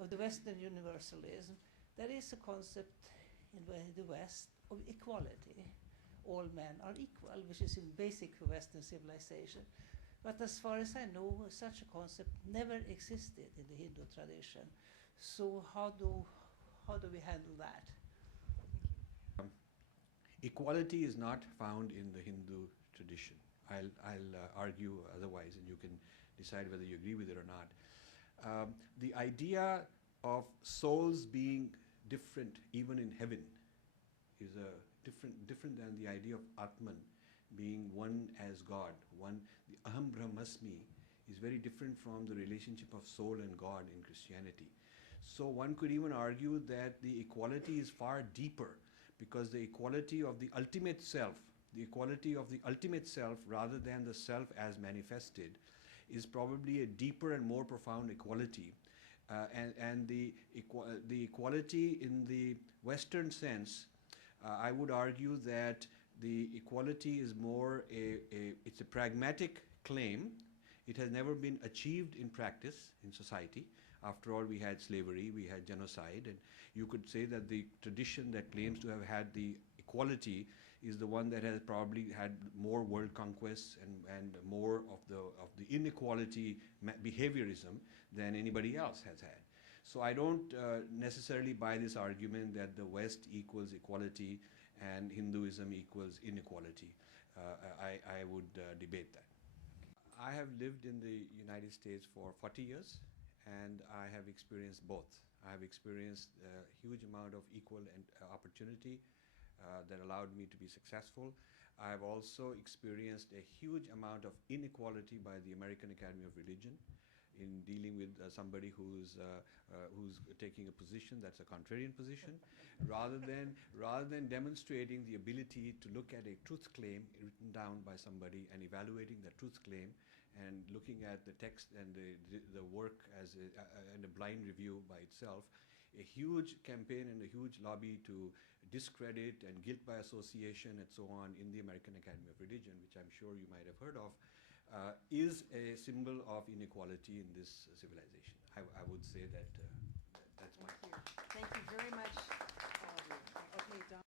of the Western universalism, there is a concept in the West of equality. All men are equal, which is in basic for Western civilization. But as far as I know, such a concept never existed in the Hindu tradition. So how do we handle that? Equality is not found in the Hindu tradition. I'll argue otherwise, and you can decide whether you agree with it or not. The idea of souls being different, even in heaven, is different than the idea of Atman being one as God. The Aham Brahmasmi is very different from the relationship of soul and God in Christianity. So one could even argue that the equality is far deeper, because the equality of the ultimate self, rather than the self as manifested, is probably a deeper and more profound equality. And the equality in the Western sense, I would argue that the equality is more it's a pragmatic claim. It has never been achieved in practice in society. After all, we had slavery, we had genocide, and you could say that the tradition that claims to have had the equality is the one that has probably had more world conquests and more of the inequality behaviorism than anybody else has had. So I don't necessarily buy this argument that the West equals equality and Hinduism equals inequality. I would debate that. I have lived in the United States for 40 years, and I have experienced both. I have experienced a huge amount of equal opportunity that allowed me to be successful. I have also experienced a huge amount of inequality by the American Academy of Religion in dealing with somebody who's taking a position that's a contrarian position, rather than demonstrating the ability to look at a truth claim written down by somebody and evaluating the truth claim and looking at the text and the work as and a blind review by itself. A huge campaign and a huge lobby to discredit and guilt by association and so on in the American Academy of Religion, which I'm sure you might have heard of, is a symbol of inequality in this civilization. I would say that that's my... Thank you. Thank you very much, all of you. Okay, Don.